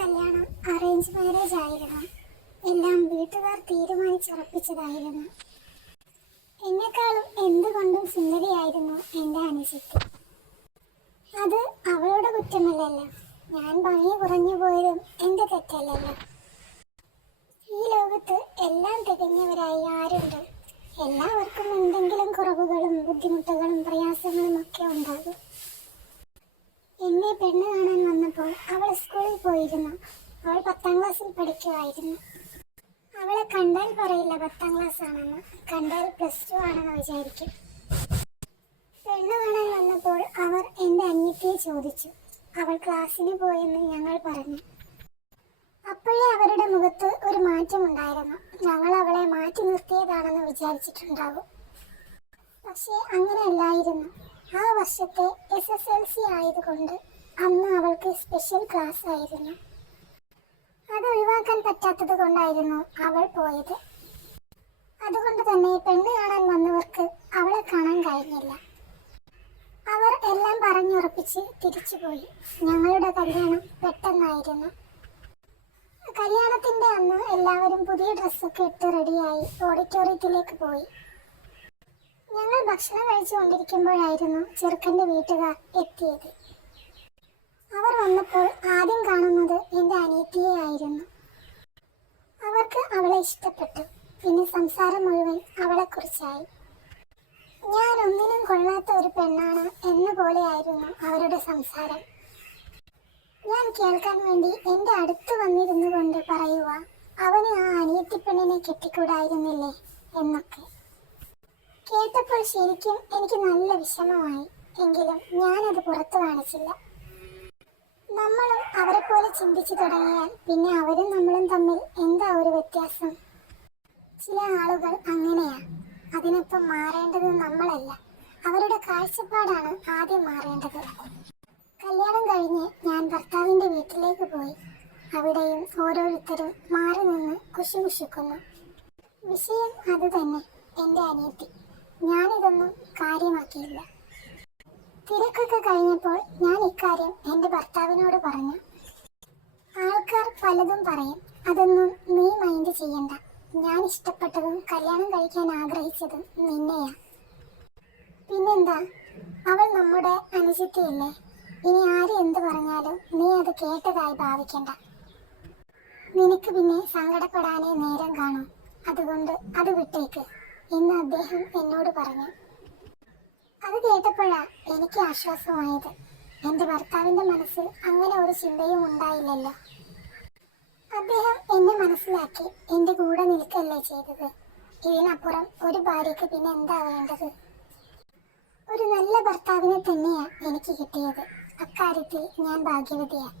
കല്യാണം arrange marriage ആയിരുന്നു. എല്ലാം വീട്ടുകാർ തീരുമാനിച്ചുറപ്പിച്ചതായിരുന്നു. എന്നെക്കാളും എന്തുകൊണ്ടും സുന്ദരിയായിരുന്നു എൻ്റെ അനുജത്തി. അത് അവളുടെ കുറ്റമല്ലല്ലോ. ഞാൻ ഭംഗി കുറഞ്ഞു പോയതും എൻ്റെ തെറ്റല്ലല്ലോ. ഈ ലോകത്ത് എല്ലാം തികഞ്ഞവരായി ആരുണ്ട്? എല്ലാവർക്കും എന്തെങ്കിലും കുറവുകളും ബുദ്ധിമുട്ടുകളും പ്രയാസങ്ങളും ഒക്കെ ഉണ്ടാകും. എന്നെ പെണ്ണ് കാണാൻ വന്നപ്പോൾ അവൾ സ്കൂളിൽ പോയിരുന്നു. അവൾ 10ാം ക്ലാസ്സിൽ പഠിക്കുമായിരുന്നു. അവളെ കണ്ടാൽ പറയില്ല 10ാം ക്ലാസ് ആണെന്ന്, കണ്ടാൽ +2 ആണെന്ന് വിചാരിക്കും. പെണ്ണ് കാണാൻ വന്നപ്പോൾ അവർ എൻ്റെ അനിയത്തിയെ ചോദിച്ചു. അവൾ ക്ലാസ്സിന് പോയെന്ന് ഞങ്ങൾ പറഞ്ഞു. അപ്പോഴേ അവരുടെ മുഖത്ത് ഒരു മാറ്റമുണ്ടായിരുന്നു. ഞങ്ങൾ അവളെ മാറ്റി നിർത്തിയതാണെന്ന് വിചാരിച്ചിട്ടുണ്ടാകും. പക്ഷേ അങ്ങനെയല്ലായിരുന്നു. ആ വർഷത്തെ SSLC ആയതുകൊണ്ട് അന്ന് അവൾക്ക് സ്പെഷ്യൽ ക്ലാസ് ആയിരുന്നു. അത് ഒഴിവാക്കാൻ പറ്റാത്തത് കൊണ്ടായിരുന്നു അവൾ പോയത്. അതുകൊണ്ട് തന്നെ പെണ്ണ് കാണാൻ വന്നവർക്ക് അവളെ കാണാൻ കഴിഞ്ഞില്ല. അവർ എല്ലാം പറഞ്ഞുറപ്പിച്ച് തിരിച്ചുപോയി. ഞങ്ങളുടെ കല്യാണം പെട്ടെന്നായിരുന്നു. കല്യാണത്തിന്റെ അന്ന് എല്ലാവരും പുതിയ ഡ്രസ്സൊക്കെ ഇട്ട് റെഡിയായി ഓഡിറ്റോറിയത്തിലേക്ക് പോയി. ഞങ്ങൾ ഭക്ഷണം കഴിച്ചുകൊണ്ടിരിക്കുമ്പോഴായിരുന്നു ചെറുക്കൻ്റെ വീട്ടുകാർ എത്തിയത്. അവർ വന്നപ്പോൾ ആദ്യം കാണുന്നത് എൻ്റെ അനിയത്തിയെ ആയിരുന്നു. അവർക്ക് അവളെ ഇഷ്ടപ്പെട്ടു. പിന്നെ സംസാരം മുഴുവൻ അവളെക്കുറിച്ചായി. ഞാൻ ഒന്നിനും കൊള്ളാത്ത ഒരു പെണ്ണാണ് എന്ന പോലെയായിരുന്നു അവരുടെ സംസാരം. ഞാൻ കേൾക്കാൻ വേണ്ടി എൻ്റെ അടുത്ത് വന്നിരുന്നു കൊണ്ട് പറയുക, അവന് ആ അനിയത്തിപ്പെണ്ണിനെ കെട്ടിക്കൂടായിരുന്നില്ലേ എന്നൊക്കെ. കേട്ടപ്പോൾ ശരിക്കും എനിക്ക് നല്ല വിഷമമായി. എങ്കിലും ഞാനത് പുറത്തു കാണിച്ചില്ല. നമ്മളും അവരെ പോലെ ചിന്തിച്ചു തുടങ്ങിയാൽ പിന്നെ അവരും നമ്മളും തമ്മിൽ എന്താ ഒരു വ്യത്യാസം? ചില ആളുകൾ അങ്ങനെയാ. അതിനൊപ്പം മാറേണ്ടത് നമ്മളല്ല, അവരുടെ കാഴ്ചപ്പാടാണ് ആദ്യം മാറേണ്ടത്. കല്യാണം കഴിഞ്ഞ് ഞാൻ ഭർത്താവിൻ്റെ വീട്ടിലേക്ക് പോയി. അവിടെയും ഓരോരുത്തരും മാറി നിന്ന് കുശുകുശുക്കുന്നു. വിഷയം അത് തന്നെ, എൻ്റെ അനിയത്തി. ഞാനിതൊന്നും കാര്യമാക്കിയില്ല. തിരക്കൊക്കെ കഴിഞ്ഞപ്പോൾ ഞാൻ ഇക്കാര്യം എൻ്റെ ഭർത്താവിനോട് പറഞ്ഞു. ആൾക്കാർ പലതും പറയും, അതൊന്നും നീ മൈൻഡ് ചെയ്യണ്ട. ഞാൻ ഇഷ്ടപ്പെട്ടതും കല്യാണം കഴിക്കാൻ ആഗ്രഹിച്ചതും നിന്നെയാ. പിന്നെന്താ, അവൾ നമ്മുടെ അനുജത്തിയല്ലേ. ഇനി ആര് എന്ത് പറഞ്ഞാലും നീ അത് കേട്ടതായി ഭാവിക്കണ്ട. നിനക്ക് പിന്നെ സങ്കടപ്പെടാനേ നേരം കാണൂ. അതുകൊണ്ട് അത് വിട്ടേക്ക് എന്ന് അദ്ദേഹം എന്നോട് പറഞ്ഞു. അത് കേട്ടപ്പോഴാ എനിക്ക് ആശ്വാസമായത്. എൻ്റെ ഭർത്താവിൻ്റെ മനസ്സിൽ അങ്ങനെ ഒരു ചിന്തയും ഉണ്ടായില്ലല്ലോ. അദ്ദേഹം എന്നെ മനസ്സിലാക്കി എൻ്റെ കൂടെ നിൽക്കല്ലേ ചെയ്തത്. ഇതിനപ്പുറം ഒരു ഭാര്യയ്ക്ക് പിന്നെ എന്താ വേണ്ടത്? ഒരു നല്ല ഭർത്താവിനെ തന്നെയാ എനിക്ക് കിട്ടിയത്. അക്കാര്യത്തിൽ ഞാൻ ഭാഗ്യവതിയാണ്.